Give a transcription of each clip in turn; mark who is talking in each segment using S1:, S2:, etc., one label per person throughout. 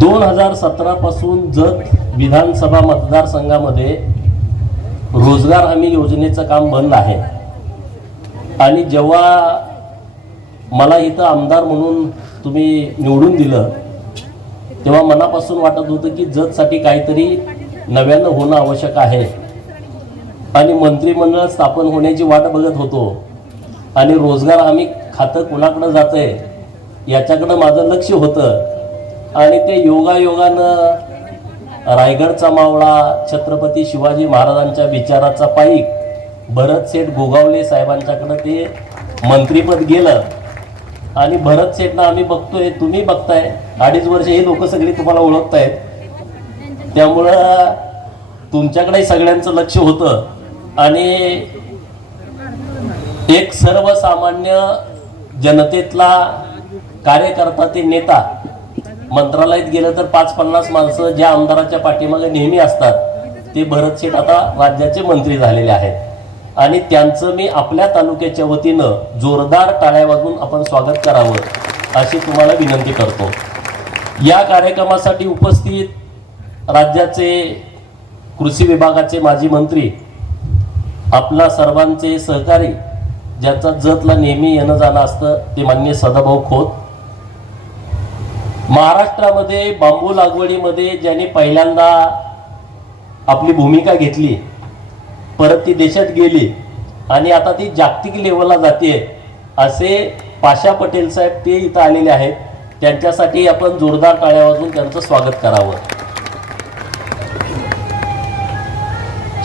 S1: दोन हजार सतरापासून जत विधानसभा मतदारसंघामध्ये रोजगार हमी योजनेचं काम बंद आहे आणि जेव्हा मला इथं आमदार म्हणून तुम्ही निवडून दिलं तेव्हा मनापासून वाटत होतं की जतसाठी काहीतरी नव्यानं होणं आवश्यक आहे. आणि मंत्रिमंडळ स्थापन होण्याची वाट बघत होतो. आणि रोजगार हमी खातं कुणाकडं जातं आहे याच्याकडं माझं लक्ष होतं. आणि ते योगायोगानं रायगडचा मावळा छत्रपती शिवाजी महाराजांच्या विचाराचा पाईक भरत सेठ गोगावले साहेबांच्याकडं ते मंत्रीपद गेलं. आणि भरत सेठना आम्ही बघतोय तुम्ही बघताय. अडीच वर्ष हे लोक सगळी तुम्हाला ओळखतायत. त्यामुळं तुमच्याकडे सगळ्यांचं लक्ष होतं. आणि एक सर्वसामान्य जनतेतला कार्यकर्ता ते नेता. मंत्रालयात गेलं तर पाच पन्नास माणसं ज्या आमदाराच्या पाठीमागे नेहमी असतात ते भरत शेठ आता राज्याचे मंत्री झालेले आहेत. आणि त्यांचं मी आपल्या तालुक्याच्या वतीनं जोरदार टाळ्या वाजून आपण स्वागत करावं अशी तुम्हाला विनंती करतो. या कार्यक्रमासाठी उपस्थित राज्याचे कृषी विभागाचे माजी मंत्री आपला सर्वांचे सहकारी ज्याचा जतला नेहमी येणं जाणं असतं ते मान्य सदाभाऊ खोत महाराष्ट्रामध्ये बांबू लागवडीमध्ये ज्यांनी पहिल्यांदा आपली भूमिका घेतली परत ती देशात गेली आणि आता ती जागतिक लेवलला जाते असे पाशा पटेल साहेब ते इथं आलेले आहेत. त्यांच्यासाठी आपण जोरदार टाळ्या वाजून त्यांचं स्वागत करावं.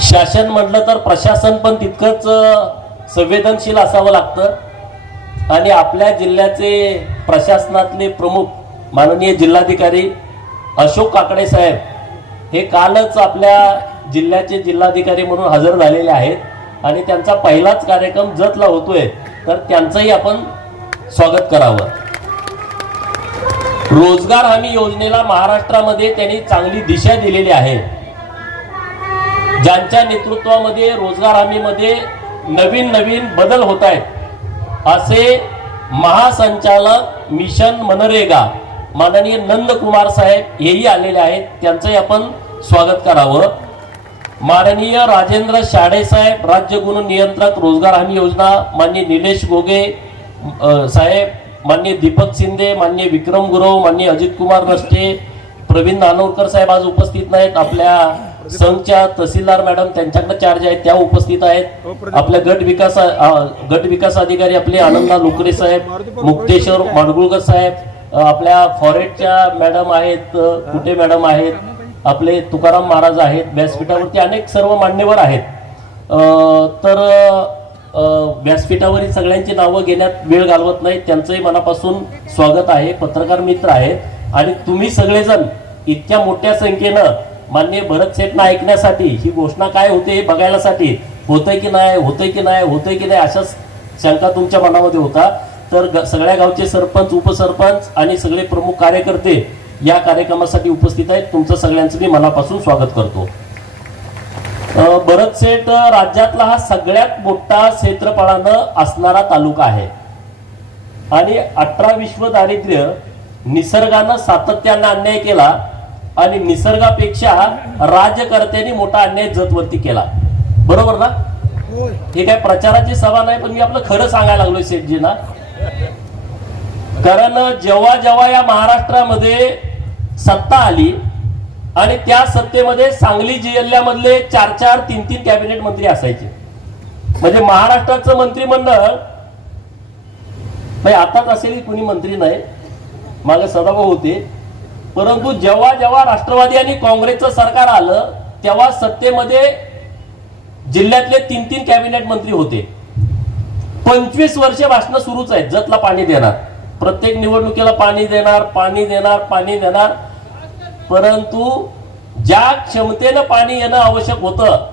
S1: शासन म्हटलं तर प्रशासन पण तितकंच संवेदनशील असावं लागतं. आणि आपल्या जिल्ह्याचे प्रशासनातले प्रमुख माननीय जिल्हाधिकारी अशोक काकडे साहेब हे कालच आपल्या जिल्ह्याचे जिल्हाधिकारी म्हणून हजर झालेले आहेत आणि त्यांचा पहिलाच कार्यक्रम जतला होतोय तर त्यांचंही आपण स्वागत करावं. रोजगार हमी योजनेला महाराष्ट्रामध्ये त्यांनी चांगली दिशा दिलेली आहे. ज्यांच्या नेतृत्वामध्ये रोजगार हमीमध्ये नवीन नवीन बदल होत आहेत असे महासंचालक मिशन मनरेगा माननीय नंदकुमार साहेब हेही आलेले आहेत. त्यांचंही आपण स्वागत करावं. माननीय राजेंद्र शाडे साहेब राज्य गुण नियंत्रक रोजगार हमी योजना मान्य निलेश गोगे साहेब मान्य दीपक शिंदे मान्य विक्रम गुरव मान्य अजित कुमार रस्ते प्रवीण नानवरकर साहेब आज उपस्थित नाहीत. आपल्या संघच्या तहसीलदार मॅडम त्यांच्याकडे चार्ज आहेत त्या उपस्थित आहेत. आपल्या गट विकास गट विकास अधिकारी आपले आनंदा लोकरे साहेब मुक्तेश्वर माडगुळकर साहेब आपल्या फॉरेटच्या मॅडम आहेत अ, कुटे मॅडम आहेत आपले तुकाराम महाराज आहेत व्यासपीठावरती अनेक सर्व मान्यवर आहेत. तर व्यासपीठावरील सगळ्यांची नावं घेण्यात वेळ घालवत नाही त्यांचंही मनापासून स्वागत आहे पत्रकार मित्र आहेत. आणि तुम्ही सगळेजण इतक्या मोठ्या संख्येनं मान्य भरत सेठना ऐकण्यासाठी ही घोषणा काय होते हे बघायलासाठी होतंय की नाही होतंय की नाही होतंय की नाही अशाच शंका तुमच्या मनामध्ये होता. तर सगळ्या गावचे सरपंच उपसरपंच आणि सगळे प्रमुख कार्यकर्ते या कार्यक्रमासाठी उपस्थित आहेत. तुमचं सगळ्यांचं मी मनापासून स्वागत करतो. अ, भरतसेठ अ, राज्यातला हा सगळ्यात मोठा क्षेत्रफळानं असणारा तालुका आहे. आणि अठरा विश्व दारिद्र्य निसर्गानं सातत्यानं अन्याय केला आणि निसर्गापेक्षा राजकर्त्यांनी मोठा अन्याय जतवरती केला. बरोबर ना? हे काय प्रचाराची सभा नाही पण मी आपलं खरं सांगायला लागलोय शेठजीना कारण जेव्हा जेव्हा या महाराष्ट्रामध्ये सत्ता आली आणि त्या सत्तेमध्ये सांगली जिल्ह्यामधले चार चार तीन तीन कॅबिनेट मंत्री असायचे. म्हणजे महाराष्ट्राचं मंत्रिमंडळ म्हणजे आताच असेल कुणी मंत्री नाही मागे सदाभाऊ होते. परंतु जेव्हा जेव्हा राष्ट्रवादी आणि काँग्रेसचं सरकार आलं तेव्हा सत्तेमध्ये जिल्ह्यातले तीन तीन कॅबिनेट मंत्री होते. पंचवीस वर्ष भाषणं सुरूच आहेत जतला पाणी देणार. प्रत्येक निवडणुकीला पाणी देणार पाणी देणार पाणी देणार. परंतु ज्या क्षमतेनं पाणी येणं आवश्यक होतं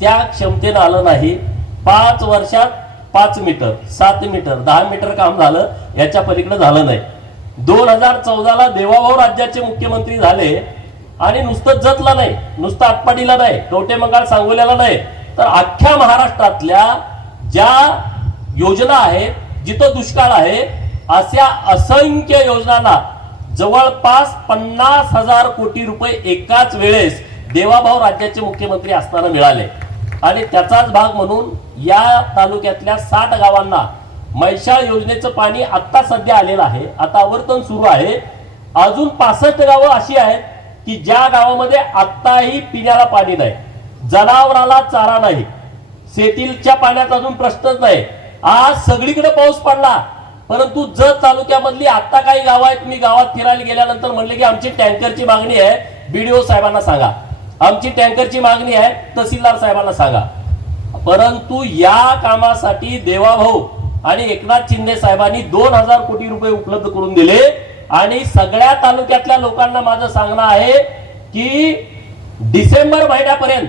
S1: त्या क्षमतेनं आलं नाही. पाच वर्षात पाच मीटर सात मीटर दहा मीटर काम झालं याच्या पलीकडे झालं नाही. दोन हजार चौदाला देवाभाऊ राज्याचे मुख्यमंत्री झाले आणि नुसतं जतला नाही नुसतं आटपाडीला नाही कवटे मंगाळ सांगोल्याला नाही. तर अख्ख्या महाराष्ट्रातल्या ज्या योजना आहेत जिथं दुष्काळ आहे अशा असंख्य योजनांना जवळपास पन्नास हजार कोटी रुपये एकाच वेळेस देवाभाऊ राज्याचे मुख्यमंत्री असताना मिळाले. आणि त्याचाच भाग म्हणून या तालुक्यातल्या साठ गावांना मैशाळ योजनेचं पाणी आत्ता सध्या आलेलं आहे आता आवर्तन सुरू आहे. अजून पासष्ट गावं अशी आहेत की ज्या गावामध्ये आत्ताही पिण्याला पाणी नाही जनावराला चारा नाही शेतीच्या पाण्याचा अजून प्रश्नच नाही. आज सगळीकडे पाऊस पडला. परंतु जत तालुक्यामधली आता काही गाव आहेत मी गावात फिरायला गेल्यानंतर म्हणले की आमची टँकरची मागणी आहे बीडीओ साहेबांना सांगा. आमची टँकरची मागणी आहे तहसीलदार साहेबांना सांगा. परंतु या कामासाठी देवाभाऊ आणि एकनाथ शिंदे साहेबांनी दोन हजार कोटी रुपये उपलब्ध करून दिले. आणि सगळ्या तालुक्यातल्या लोकांना माझं सांगणं आहे की डिसेंबर महिन्यापर्यंत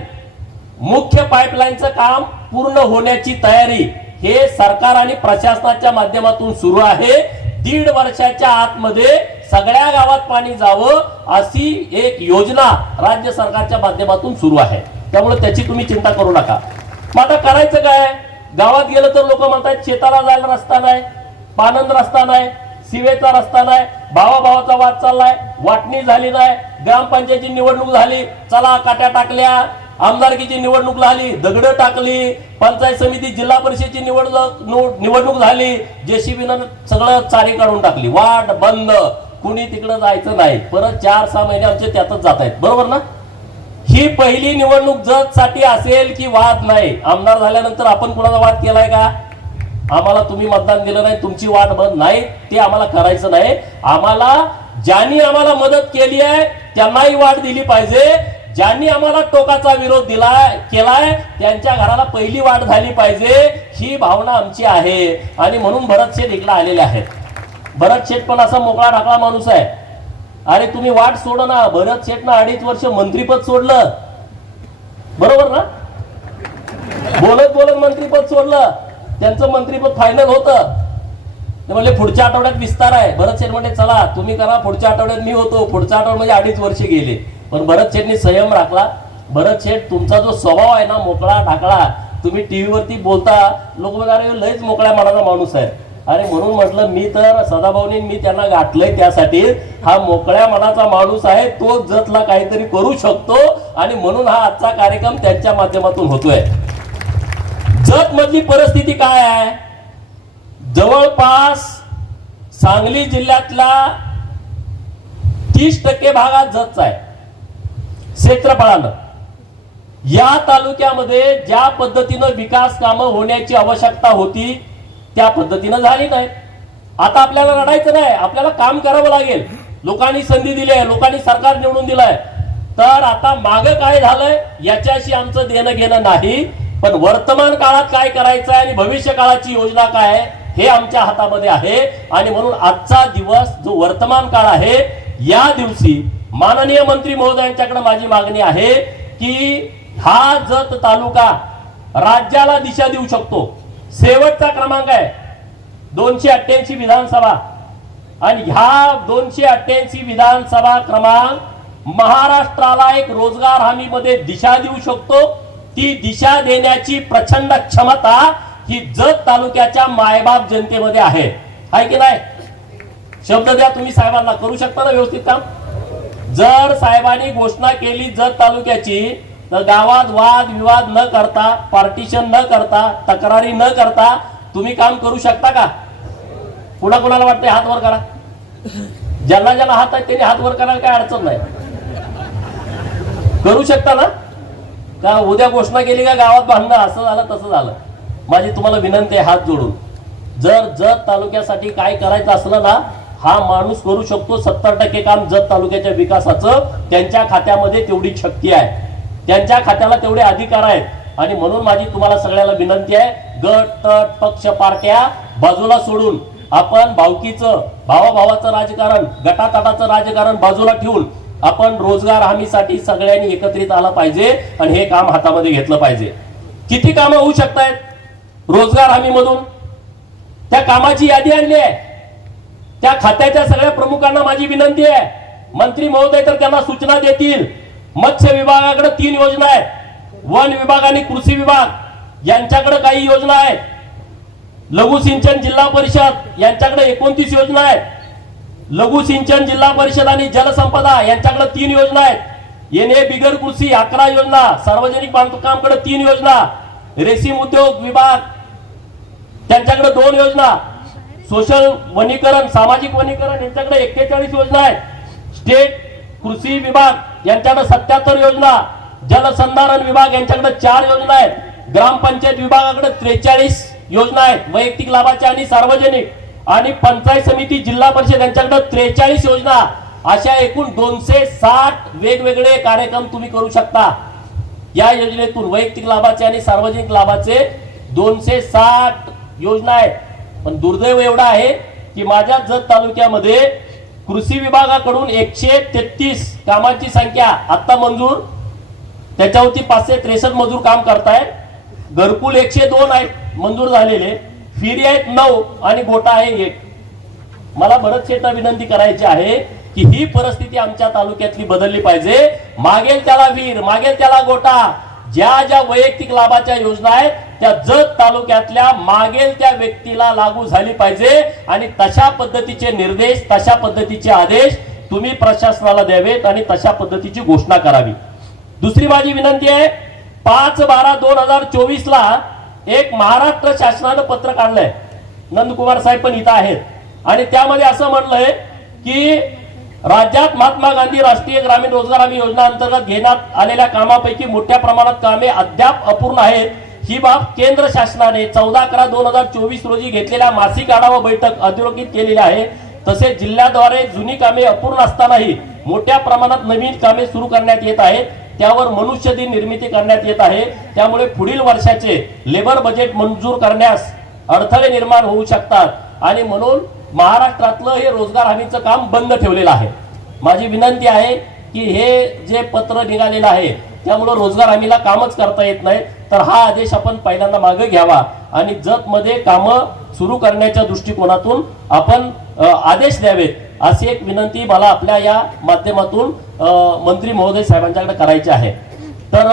S1: मुख्य पाईपलाईनचं काम पूर्ण होण्याची तयारी हे सरकार आणि प्रशासनाच्या माध्यमातून सुरू आहे. दीड वर्षाच्या आतमध्ये सगळ्या गावात पाणी जावं अशी एक योजना राज्य सरकारच्या माध्यमातून सुरू आहे. त्यामुळे त्याची तुम्ही चिंता करू नका. मग आता करायचं काय? गावात गेलं तर लोक म्हणतात शेताला जायला रस्ता नाही पानंद रस्ता नाही सिवेचा रस्ता नाही भावा भावाचा वाद चाललाय वाटणी झाली नाही ग्रामपंचायतची निवडणूक झाली चला काट्या टाकल्या आमदारकीची निवडणूक झाली दगड टाकली पंचायत समिती जिल्हा परिषदेची निवडणूक निवडणूक झाली जेसीबीनं सगळं चारी काढून टाकली. वाट बंद. कुणी तिकडं जायचं नाही. परत चार सहा महिने आमचे त्यातच जात आहेत. बरोबर ना? ही पहिली निवडणूक जत साठी असेल की वाद नाही? आमदार झाल्यानंतर आपण कुणाचा वाद केलाय का? आम्हाला तुम्ही मतदान दिलं नाही तुमची वाट बंद नाही ते आम्हाला करायचं नाही. आम्हाला ज्यांनी आम्हाला मदत केली आहे त्यांनाही वाट दिली पाहिजे. ज्यांनी आम्हाला टोकाचा विरोध दिलाय केलाय त्यांच्या घराला पहिली वाट झाली पाहिजे ही भावना आमची आहे. आणि म्हणून भरत शेठ इकडे आलेले आहेत. भरत शेठ पण असा मोकळा ढाकळा माणूस आहे. अरे तुम्ही वाट सोड ना. भरत शेठनं अडीच वर्ष मंत्रीपद सोडलं. बरोबर ना? बोलत बोलत मंत्रीपद सोडलं. त्यांचं मंत्रीपद फायनल होतं. ते म्हणले पुढच्या आठवड्यात विस्तार आहे. भरत शेठ म्हणले चला तुम्ही करा. पुढच्या आठवड्यात मी होतो. पुढच्या आठवड्यात म्हणजे अडीच वर्ष गेले. पण भरत शेठनी संयम राखला. भरत शेठ तुमचा जो स्वभाव आहे ना मोकळा ढाकळा तुम्ही टीव्हीवरती बोलता लोक बघा अरे लयच मोकळ्या मनाचा माणूस आहे. अरे म्हणून म्हटलं मी तर सदाभाऊनी मी त्यांना गाठलंय त्यासाठी. हा मोकळ्या मनाचा माणूस आहे तो जतला काहीतरी करू शकतो आणि म्हणून हा आजचा कार्यक्रम त्यांच्या माध्यमातून होतोय. जत मधली परिस्थिती काय आहे? जवळपास सांगली जिल्ह्यातला तीस टक्के भागात जतचा आहे. क्षेत्रफळानं. या तालुक्यामध्ये ज्या पद्धतीनं विकास कामं होण्याची आवश्यकता होती त्या पद्धतीनं झाली नाही. आता आपल्याला लढायचं नाही आपल्याला काम करावं लागेल. लोकांनी संधी दिली आहे लोकांनी सरकार निवडून दिलंय. तर आता मागं काय झालंय याच्याशी आमचं देणं घेणं नाही. पण वर्तमान काळात काय करायचं आहे आणि भविष्य काळाची योजना काय आहे हे आमच्या हातामध्ये आहे. आणि म्हणून आजचा दिवस जो वर्तमान काळ आहे या दिवशी माननीय मंत्री महोदयांच्याकडे माझी मागणी आहे की हा जत तालुका राज्याला दिशा देऊ शकतो. शेवटचा क्रमांक आहे दोनशे अठ्ठ्याऐंशी विधानसभा. आणि ह्या दोनशे अठ्ठ्याऐंशी विधानसभा क्रमांक महाराष्ट्राला एक रोजगार हमीमध्ये दिशा देऊ शकतो. ती दिशा देण्याची प्रचंड क्षमता ही जत तालुक्याच्या मायबाप जनतेमध्ये आहे की नाही? शब्द द्या तुम्ही साहेबांना करू शकता ना व्यवस्थित काम? जर साहेबांनी घोषणा केली जत तालुक्याची तर गावात वाद विवाद न करता पार्टिशन न करता तक्रारी न करता तुम्ही काम करू शकता का? कुणा कुणाला वाटतंय हात वर करा? ज्यांना ज्यांना हात आहेत त्यांनी हात वर करायला काय अडचण नाही. करू शकता ना? का उद्या घोषणा केली का गावात बांधणं असं झालं तसं झालं. माझी तुम्हाला विनंती आहे हात जोडून. जर जत तालुक्यासाठी काय करायचं असलं ना हा माणूस करू शकतो सत्तर टक्के काम जत तालुक्याच्या विकासाचं. त्यांच्या खात्यामध्ये तेवढी शक्ती आहे. त्यांच्या खात्याला तेवढे अधिकार आहेत. आणि म्हणून माझी तुम्हाला सगळ्याला विनंती आहे गट तट पक्ष पार्ट्या बाजूला सोडून आपण भावकीचं भावाभावाचं राजकारण गटातटाचं राजकारण बाजूला ठेवून आपण रोजगार हमीसाठी सगळ्यांनी एकत्रित आलं पाहिजे आणि हे काम हातामध्ये घेतलं पाहिजे. किती कामं होऊ शकतायत रोजगार हमीमधून? त्या कामाची यादी आणली आहे. त्या खात्याच्या सगळ्या प्रमुखांना माझी विनंती आहे. मंत्री महोदय तर त्यांना सूचना देतील. मत्स्य विभागाकडे तीन योजना आहेत. वन विभाग आणि कृषी विभाग. यांच्याकडे काही योजना आहेत. लघु सिंचन जिल्हा परिषद यांच्याकडे एकोणतीस योजना आहेत. लघु सिंचन जिल्हा परिषद आणि जलसंपदा यांच्याकडे तीन योजना आहेत. एन ए बिगर कृषी अकरा योजना सार्वजनिक बांधकामकडे तीन योजना रेशीम उद्योग विभाग त्यांच्याकडे दोन योजना. सोशल वनीकरण सामाजिक वनीकरण यांच्याकडे एक्केचाळीस योजना आहेत. स्टेट कृषी विभाग यांच्याकडे सत्याहत्तर योजना जलसंधारण विभाग यांच्याकडे चार योजना आहेत. ग्रामपंचायत विभागाकडे त्रेचाळीस योजना आहेत. वैयक्तिक लाभाच्या आणि सार्वजनिक. आणि पंचायत समिती जिल्हा परिषद यांच्याकडे त्रेचाळीस योजना. अशा एकूण दोनशे साठ वेगवेगळे कार्यक्रम तुम्ही करू शकता. या योजनेतून वैयक्तिक लाभाचे आणि सार्वजनिक लाभाचे दोनशे साठ योजना आहेत. पण दुर्दैव एवढा आहे की माझ्या जत तालुक्यामध्ये कृषी विभागाकडून एकशे तेहतीस कामाची संख्या आत्ता मंजूर. त्याच्यावरती पाचशे त्रेसष्ट मजूर काम करतायत. घरकुल एकशे दोन आहेत मंजूर झालेले. फिरी आहेत नऊ आणि गोटा आहे एक. मला भरत शेता विनंती करायची आहे की ही परिस्थिती आमच्या तालुक्यातली बदलली पाहिजे. मागेल त्याला वीर मागेल त्याला गोटा. ज्या ज्या वैयक्तिक लाभाच्या योजना आहेत त्या जत तालुक्यातल्या मागेल त्या व्यक्तीला लागू झाली पाहिजे आणि तशा पद्धतीचे निर्देश तशा पद्धतीचे आदेश तुम्ही प्रशासनाला द्यावेत आणि तशा पद्धतीची घोषणा करावी. दुसरी माझी विनंती आहे पाच बारा दोन हजार चोवीस ला एक महाराष्ट्र शासनानं पत्र काढलंय. नंदकुमार साहेब पण इथं आहेत. आणि त्यामध्ये असं म्हणलंय की राज्यात महात्मा गांधी राष्ट्रीय ग्रामीण रोजगार हमी योजना अंतर्गत घेण्यात आलेल्या कामापैकी मोठ्या प्रमाणात कामे अद्याप अपूर्ण आहेत. ही बाब केंद्र शासनाने चौदा अकरा दोन हजार चोवीस रोजी घेतलेल्या मासिक आढावा बैठक अधोरेखित केलेली आहे. तसेच जिल्ह्याद्वारे जुनी कामे अपूर्ण असतानाही मोठ्या प्रमाणात नवीन कामे सुरू करण्यात येत आहेत. त्यावर मनुष्य दिन निर्मिती करण्यात येत आहे. त्यामुळे पुढील वर्षाचे लेबर बजेट मंजूर करण्यास अडथळे निर्माण होऊ शकतात. आणि म्हणून महाराष्ट्रातलं हे रोजगार हमीचं काम बंद ठेवलेलं आहे. माझी विनंती आहे की हे जे पत्र निघालेलं आहे त्यामुळं रोजगार हमीला कामच करता येत नाही. तर हा आदेश आपण पहिल्यांदा मागे घ्यावा. आणि जतमध्ये कामं सुरू करण्याच्या दृष्टिकोनातून आपण आदेश द्यावेत अशी एक विनंती मला आपल्या या माध्यमातून मंत्री महोदय साहेबांच्याकडे करायची आहे. तर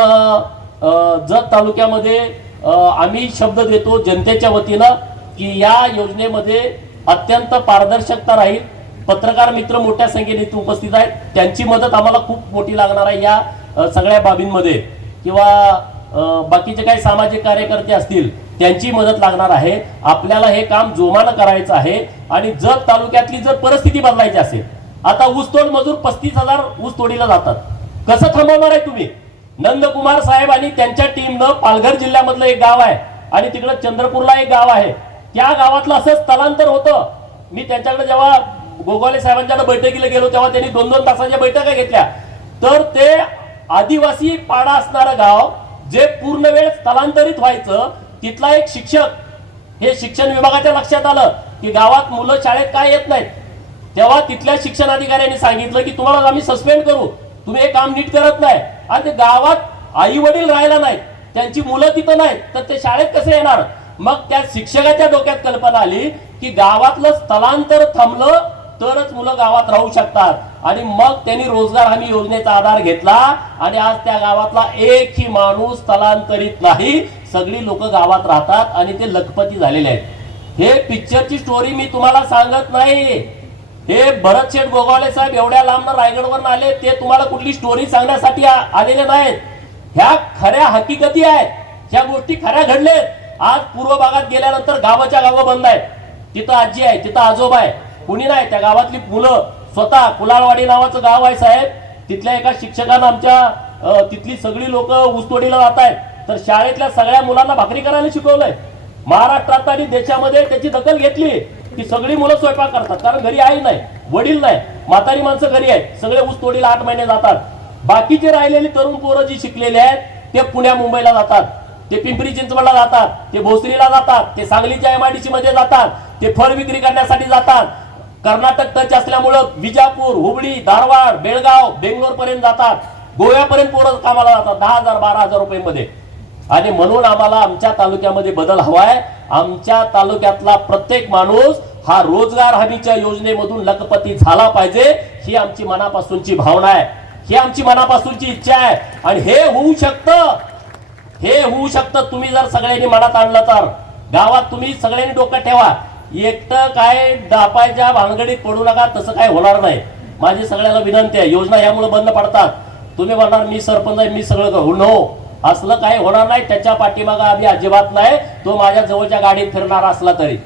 S1: जत तालुक्यामध्ये आम्ही शब्द देतो जनतेच्या वतीनं की या योजनेमध्ये अत्यंत पारदर्शकता राहील. पत्रकार मित्र मोठ्या संख्येने इथे उपस्थित आहेत. त्यांची मदत आम्हाला खूप मोठी लागणार आहे या सगळ्या बाबींमध्ये. किंवा बाकीचे काही सामाजिक कार्यकर्ते असतील त्यांची मदत लागणार आहे. आपल्याला हे काम जोमानं करायचं आहे. आणि जत तालुक्यातली जर परिस्थिती बदलायची असेल आता ऊसतोड मजूर पस्तीस हजार ऊस तोडीला जातात. कसं थांबवणार आहे तुम्ही? नंदकुमार साहेब आणि त्यांच्या टीमनं पालघर जिल्ह्यामधलं एक गाव आहे. आणि तिकडं चंद्रपूरला एक गाव आहे. त्या गावातलं असं स्थलांतर होतं. मी त्यांच्याकडे जेव्हा गोगावले साहेबांच्या बैठकीला गेलो तेव्हा त्यांनी दोन दोन तासाच्या बैठका घेतल्या. तर ते आदिवासी पाडा असणारं गाव जे पूर्ण वेळ स्थलांतरित व्हायचं तिथला एक शिक्षक हे शिक्षण विभागाच्या लक्षात आलं की गावात मुलं शाळेत काय येत नाहीत? तेव्हा तिथल्या शिक्षण अधिकाऱ्यांनी सांगितलं की तुम्हाला आम्ही सस्पेंड करू. तुम्ही हे काम नीट करत नाही. आणि ते गावात आई वडील राहायला नाहीत. त्यांची मुलं तिथं नाहीत. तर ते शाळेत कसे येणार? मग त्या शिक्षकाच्या डोक्यात कल्पना आली की गावातलं स्थलांतर थांबलं तरच मुलं गावात राहू शकतात. आणि मग त्यांनी रोजगार हमी योजनेचा आधार घेतला आणि आज त्या गावातला एकही माणूस स्थलांतरित नाही. सगळी लोक गावात राहतात आणि ते लखपती झालेले आहेत. हे पिक्चरची स्टोरी मी तुम्हाला सांगत नाही. हे भरत शेठ गोगावले साहेब एवढ्या लांब रायगडवर आले ते तुम्हाला कुठली स्टोरी सांगण्यासाठी आलेले नाहीत. ह्या खऱ्या हकीकती आहेत. ह्या गोष्टी खऱ्या घडलेत. आज पूर्व भागात गेल्यानंतर गावाच्या गावं बंद आहेत. तिथं आजी आहे तिथं आजोबा आहे कुणी नाही. त्या गावातली मुलं स्वतः कुलाळवाडी नावाचं गाव आहे साहेब. तिथल्या एका शिक्षकानं आमच्या तिथली सगळी लोक ऊसतोडीला जात आहेत. तर शाळेतल्या सगळ्या मुलांना भाकरी करायला शिकवलंय. महाराष्ट्रात आणि देशामध्ये त्याची दखल घेतली की सगळी मुलं स्वयंपाक करतात. कारण घरी आई नाही वडील नाही म्हातारी माणसं घरी आहेत. सगळे ऊस तोडीला आठ महिने जातात. बाकीचे राहिलेली तरुण पोरं जी शिकलेली आहेत ते पुण्या मुंबईला जातात. ते पिंपरी चिंचवडला जातात ते भोसरीला जातात ते सांगलीच्या एमआयडीसी मध्ये जातात ते फळ विक्री करण्यासाठी जातात. कर्नाटक टच असल्यामुळं विजापूर हुबळी धारवाड बेळगाव बेंगलोर पर्यंत जातात. गोव्यापर्यंत पोरं कामाला जातात दहा हजार बारा हजार रुपये मध्ये आणि म्हणून आम्हाला आमच्या तालुक्यामध्ये बदल हवाय. आमच्या तालुक्यातला प्रत्येक माणूस हा रोजगार हमीच्या योजनेमधून लखपती झाला पाहिजे ही आमची मनापासूनची भावना आहे. ही आमची मनापासूनची इच्छा आहे. आणि हे होऊ शकतं. हे होऊ शकतं. तुम्ही जर सगळ्यांनी मनात आणलं तर. गावात तुम्ही सगळ्यांनी डोकं ठेवा. एकटं काय डापायच्या भानगडीत पडू नका. तसं काय होणार नाही. माझी सगळ्याला विनंती आहे. योजना यामुळे बंद पडतात. तुम्ही म्हणणार मी सरपंच आहे मी सगळं करू. नो असलं काही होणार नाही. त्याच्या पाठीमागा आम्ही अजिबात नाही. तो माझ्या जवळच्या गाडीत फिरणार असला तरी.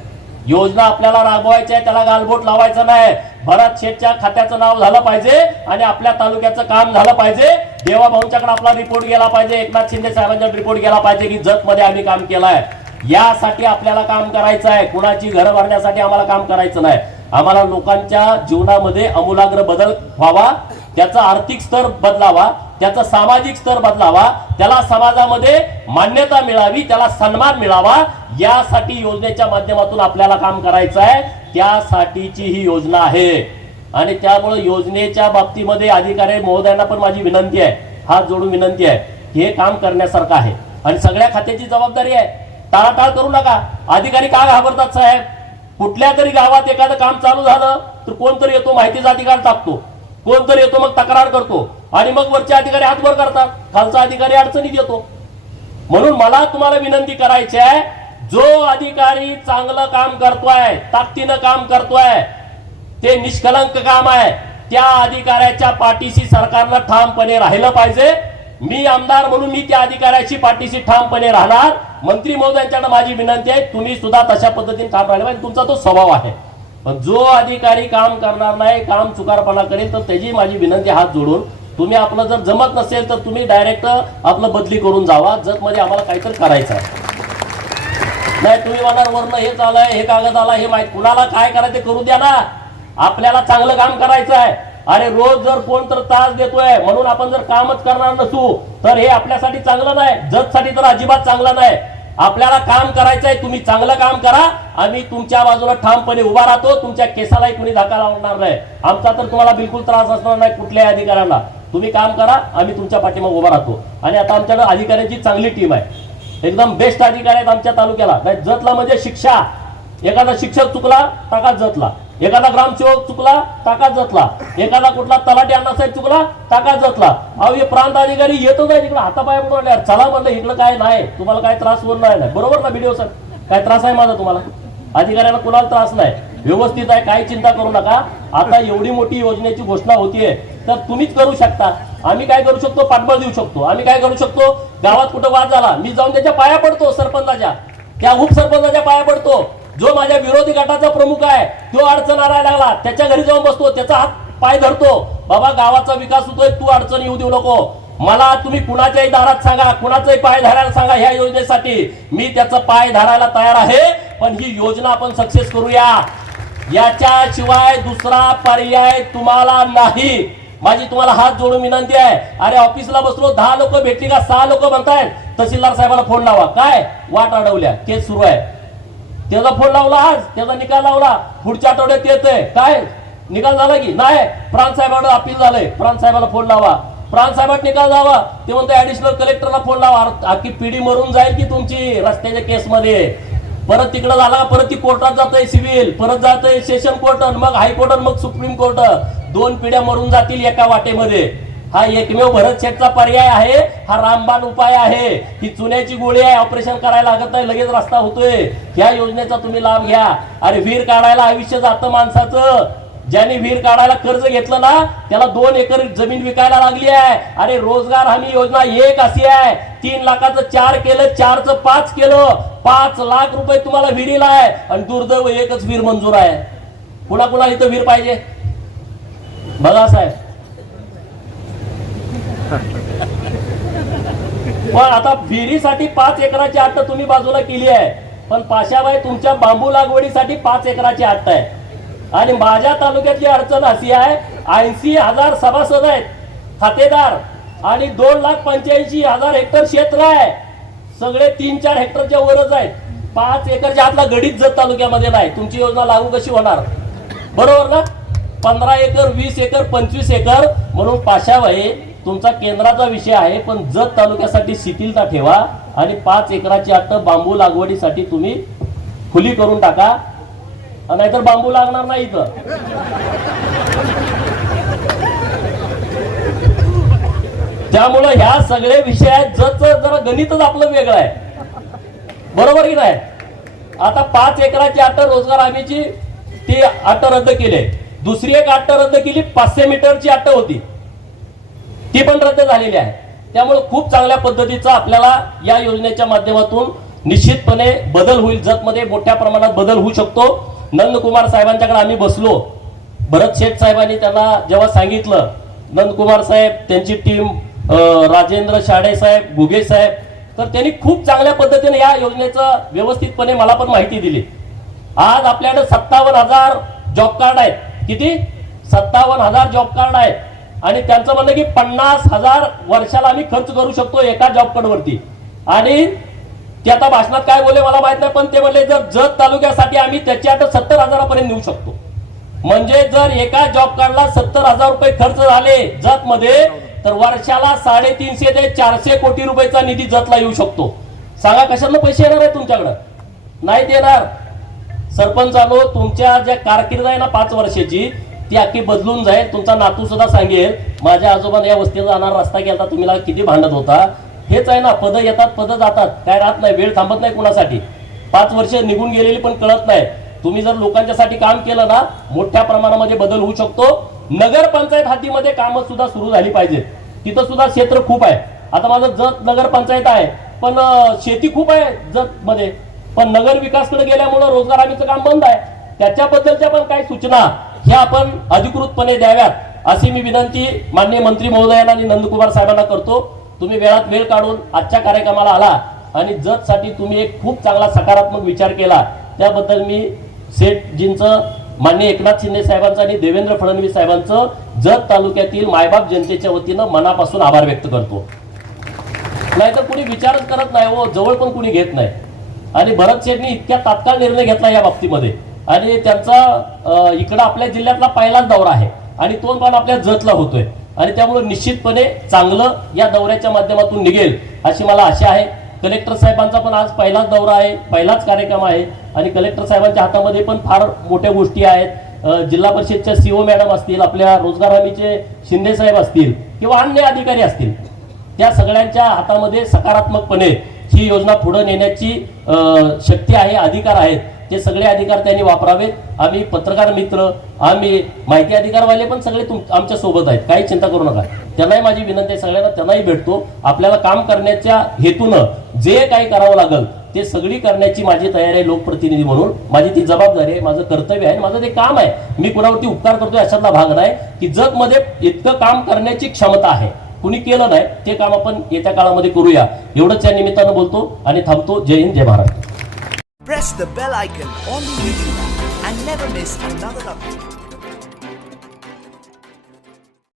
S1: योजना आपल्याला राबवायची आहे त्याला गालबोट लावायचं नाही. भरत शेठच्या खात्याचं नाव झालं पाहिजे आणि आपल्या तालुक्याचं काम झालं पाहिजे. देवाभाऊंच्याकडे आपला रिपोर्ट गेला पाहिजे एकनाथ शिंदे साहेबांच्या रिपोर्ट गेला पाहिजे की जत मध्ये आम्ही काम केलंय. यासाठी आपल्याला काम करायचं आहे. कुणाची घरं भरण्यासाठी आम्हाला काम करायचं नाही. आम्हाला लोकांच्या जीवनामध्ये अमूलाग्र बदल व्हावा त्याचा आर्थिक स्तर बदलावा त्याचा सामाजिक स्तर बदलावा त्याला समाजामध्ये मान्यता मिळावी त्याला सन्मान मिळावा यासाठी योजनेच्या माध्यमातून आपल्याला काम करायचं आहे. त्यासाठीची ही योजना आहे. आणि त्यामुळे योजनेच्या बाबतीमध्ये अधिकारी महोदयांना पण माझी विनंती आहे. हात जोडून विनंती आहे हे काम करण्यासारखं आहे. आणि सगळ्या खात्याची जबाबदारी आहे. टाळाटाळ करू नका. अधिकारी का घाबरतात साहेब? कुठल्या तरी गावात एखादं काम चालू झालं तर कोणतरी येतो माहितीचा अधिकार टाकतो. कोणतरी येतो मग तक्रार करतो. आणि मग वरचे अधिकारी हातभर करतात. खालचा अधिकारी अडचणीत येतो. म्हणून मला तुम्हाला विनंती करायची आहे जो अधिकारी चांगलं काम करतोय ताकदीनं काम करतोय ते निष्कलंक काम आहे त्या अधिकाऱ्याच्या पाठीशी सरकारनं ठामपणे राहिलं पाहिजे. मी आमदार म्हणून मी त्या अधिकाऱ्याची पाठीशी ठामपणे राहणार. मंत्री महोदयांच्याकडे माझी विनंती आहे तुम्ही सुद्धा तशा पद्धतीने काम राहिलं पाहिजे. तुमचा तो स्वभाव आहे. पण जो अधिकारी काम करणार नाही काम चुकारपणा करेल तर त्याची माझी विनंती हात जोडून. तुम्ही आपलं जर जमत नसेल तर तुम्ही डायरेक्ट आपलं बदली करून जावा. जतमध्ये आम्हाला काहीतरी करायचं आहे. नाही तुम्ही म्हणणार वरनं हे चालय हे कागद आला हे माहीत कुणाला काय करायचं करू द्या ना. आपल्याला चांगलं काम करायचं आहे. अरे रोज जर कोण तर त्रास देतोय म्हणून आपण जर कामच करणार नसू तर हे आपल्यासाठी चांगलं नाही. जगसाठी तर अजिबात चांगलं नाही. आपल्याला काम करायचंय तुम्ही चांगलं काम करा. आम्ही तुमच्या बाजूला ठामपणे उभा राहतो. तुमच्या केसालाही कुणी धक्का लावणार नाही. आमचा तर तुम्हाला बिलकुल त्रास असणार नाही कुठल्याही अधिकाऱ्याला. तुम्ही काम करा आम्ही तुमच्या पाठीमागे उभा राहतो. आणि आता आमच्याकडे अधिकाऱ्यांची चांगली टीम आहे. एकदम बेस्ट अधिकारी आहेत आमच्या तालुक्याला. म्हणजे जतला म्हणजे शिक्षा. एखादा शिक्षक चुकला टाका जतला. एखादा ग्रामसेवक चुकला टाका जतला. एखादा कुठला तलाठी अण्णासाहेब चुकला टाका जतला. अहो हे प्रांत अधिकारी येतो नाही तिकडे. हातापाय पडून चला म्हणलं इकडं काय नाही. तुम्हाला काय त्रास होऊन राहिला नाही. बरोबर ना व्हिडिओ सर काय त्रास आहे माझा तुम्हाला? अधिकाऱ्यांना कुणाला त्रास नाही. व्यवस्थित आहे काही चिंता करू नका. आता एवढी मोठी योजनेची घोषणा होतीये. तर तुम्हीच करू शकता. आम्ही काय करू शकतो? पाठबळ देऊ शकतो. आम्ही काय करू शकतो? गावात कुठं वाद झाला मी जाऊन त्याच्या पाया पडतो सरपंचाच्या. त्या उपसरपंचाच्या पाया पडतो. जो माझ्या विरोधी गटाचा प्रमुख आहे तो अडचण आणायला लागला. त्याच्या घरी जाऊन बसतो त्याचा हात पाय धरतो. बाबा गावाचा विकास होतोय तू अडचण येऊ देऊ नको. मला तुम्ही कुणाच्याही दारात सांगा कुणाचाही पाय धरायला सांगा ह्या योजनेसाठी. मी त्याचा पाय धरायला तयार आहे पण ही योजना आपण सक्सेस करूया. याच्याशिवाय दुसरा पर्याय तुम्हाला नाही. माझी तुम्हाला हात जोडून विनंती आहे. अरे ऑफिसला बसलो दहा लोक भेटली का? सहा लोक म्हणतायत. तहसीलदार साहेबाला फोन लावा. काय? वाट अडवल्या. केस सुरू आहे. त्याचा फोन लावला आज. त्याचा निकाल लावला. पुढच्या आठवड्यात येतोय. काय? निकाल झाला की? नाही. प्रांत साहेबांना अपील झालंय. प्रांत साहेबाला फोन लावा. प्रांत साहेबात निकाल लावा ते म्हणतो ऍडिशनल कलेक्टरला फोन लावा. अख्खी पिढी मरून जाईल की तुमची रस्त्याच्या केसमध्ये? परत तिकडं झाला परत ती कोर्टात जातोय सिव्हिल परत जातोय सेशन कोर्ट मग हायकोर्ट मग सुप्रीम कोर्ट. दोन पिढ्या मरून जातील एका वाटेमध्ये. हा एकमेव भरत शेठचा पर्याय आहे हा रामबाण उपाय आहे. ही चुन्याची गोळी आहे ऑपरेशन करायला लागत नाही लगेच रस्ता होतोय. या योजनेचा तुम्ही लाभ घ्या. अरे विहीर काढायला आयुष्य जातं माणसाचं. ज्याने विहीर काढायला कर्ज घेतलं ना त्याला दोन एकर जमीन विकायला लागली आहे. अरे रोजगार हमी योजना एक अशी आहे. तीन लाखाचं चार केलं चारचं पाच केलं. पाच लाख रुपये तुम्हाला विहिरीला आहे आणि दुर्दैव एकच विहीर मंजूर आहे. कुणा कुणा इथं विहीर पाहिजे? बघा साहेब. पण आता विहिरीसाठी पाच एकराची अट्ट तुम्ही बाजूला केली आहे. पण पाशाबाई तुमच्या बांबू लागवडीसाठी पाच एकराची अट्ट आहे. आणि माझ्या तालुक्यातली अडचण अशी आहे ऐंशी हजार सभासद आहेत खातेदार आणि दोन लाख पंच्याऐंशी हजार हेक्टर क्षेत्र आहे. सगळे तीन चार हेक्टरच्या वरच आहेत. पाच एकरच्या आतला गडीत जत तालुक्यामध्ये नाही. तुमची योजना लागू कशी होणार? बरोबर ना? पंधरा एकर वीस एकर पंचवीस एकर म्हणून पाशाबाई तुमचा केंद्राचा विषय आहे पण जत तालुक्यासाठी शिथिलता ठेवा आणि पाच एकराची आत बांबू लागवडीसाठी तुम्ही खुली करून टाका. नाहीतर बांबू लागणार नाही इथं. त्यामुळं ह्या सगळे विषय आहेत जतचं जरा गणितच आपलं वेगळं आहे. बरोबर की नाही? आता पाच एकराची अट रोजगार हमीची ती अट रद्द केली. दुसरी एक अट रद्द केली पाचशे मीटरची अट होती. ती पण रद्द झालेली आहे. त्यामुळे खूप चांगल्या पद्धतीचा आपल्याला या योजनेच्या माध्यमातून निश्चितपणे बदल होईल. जतमध्ये मोठ्या प्रमाणात बदल होऊ शकतो. नंदकुमार साहेबांच्याकडे आम्ही बसलो. भरत शेठ साहेबांनी त्यांना जेव्हा सांगितलं नंदकुमार साहेब त्यांची टीम राजेंद्र शाडे साहेब भुगे साहेब तर त्यांनी खूप चांगल्या पद्धतीने या योजनेचं व्यवस्थितपणे मला पण माहिती दिली. आज आपल्याकडे सत्तावन्न हजार जॉब कार्ड आहेत. किती? सत्तावन्न हजार जॉब कार्ड आहेत. आणि त्यांचं म्हणणं की पन्नास हजार वर्षाला आम्ही खर्च करू शकतो एका जॉब कार्डवरती आणि ते आता भाषणात काय बोलले मला माहीत नाही पण ते म्हणले जर जत तालुक्यासाठी आम्ही त्याची आता सत्तर हजारापर्यंत नेऊ शकतो. म्हणजे जर एका जॉब कार्डला सत्तर हजार रुपये खर्च झाले जत मध्ये तर वर्षाला साडेतीनशे ते चारशे कोटी रुपयाचा निधी जतला येऊ शकतो. सांगा कशाला पैसे येणार आहे तुमच्याकडं? नाही देणार सरपंचानो तुमच्या ज्या कारकिर्द आहे ना पाच वर्षाची ती अख्खी बदलून जाईल. तुमचा नातू सुद्धा सांगेल माझ्या आजोबाने या वस्तीला जाणार रस्ता गेला तुम्ही किती भांडत होता? हेच आहे ना पद येतात पद जातात. काय राहत नाही वेळ थांबत नाही कुणासाठी. पाच वर्ष निघून गेलेली पण कळत नाही. तुम्ही जर लोकांच्यासाठी काम केलं ना मोठ्या प्रमाणामध्ये बदल होऊ शकतो. नगर पंचायत हातीमध्ये कामं सुद्धा सुरू झाली पाहिजेत. तिथं सुद्धा क्षेत्र खूप आहे. आता माझं जत नगर पंचायत आहे पण शेती खूप आहे जत मध्ये पण नगर विकासकडे गेल्यामुळं रोजगार हमीचं काम बंद आहे. त्याच्याबद्दलच्या पण काही सूचना ह्या आपण अधिकृतपणे द्याव्यात अशी मी विनंती माननीय मंत्री महोदयांना आणि नंदकुमार साहेबांना करतो. तुम्ही वेळात वेळ काढून आजच्या कार्यक्रमाला आला आणि जतसाठी तुम्ही एक खूप चांगला सकारात्मक विचार केला. त्याबद्दल मी सेठजींचं माननीय एकनाथ शिंदे साहेबांचं आणि देवेंद्र फडणवीस साहेबांचं जत तालुक्यातील मायबाप जनतेच्या वतीनं मनापासून आभार व्यक्त करतो. नाहीतर कुणी विचारच करत नाही हो जवळ पण कुणी घेत नाही. आणि भरत शेठनी इतक्या तात्काळ निर्णय घेतला या बाबतीमध्ये. आणि त्यांचा इकडं आपल्या जिल्ह्यातला पहिलाच दौरा आहे. आणि तो पण आपल्या जतला होतोय. आणि त्यामुळे निश्चितपणे चांगलं या दौऱ्याच्या माध्यमातून निघेल अशी मला आशा आहे. कलेक्टर साहेबांचा पण आज पहिलाच दौरा आहे पहिलाच कार्यक्रम आहे. आणि कलेक्टर साहेबांच्या हातामध्ये पण फार मोठ्या गोष्टी आहेत. जिल्हा परिषदच्या सीओ मॅडम असतील आपल्या रोजगार हमीचे शिंदे साहेब असतील किंवा अन्य अधिकारी असतील त्या सगळ्यांच्या हातामध्ये सकारात्मकपणे ही योजना पुढे नेण्याची शक्ती आहे अधिकार आहेत. ते सगळे अधिकार त्यांनी वापरावेत. आम्ही पत्रकार मित्र आम्ही माहिती अधिकारवाले पण सगळे तुम आमच्यासोबत आहेत. काही चिंता करू नका. त्यांनाही माझी विनंती आहे सगळ्यांना त्यांनाही भेटतो. आपल्याला काम करण्याच्या हेतूनं जे काही करावं लागल ते सगळी करण्याची माझी तयारी आहे लोकप्रतिनिधी म्हणून. माझी ती जबाबदारी आहे माझं कर्तव्य आहे माझं ते काम आहे. मी कुणावरती उपकार करतोय अशातला भाग नाही की जगमध्ये इतकं काम करण्याची क्षमता आहे. कुणी केलं नाही ते काम आपण येत्या काळामध्ये करूया. एवढंच या निमित्तानं बोलतो आणि थांबतो. जय हिंद जय महाराष्ट्र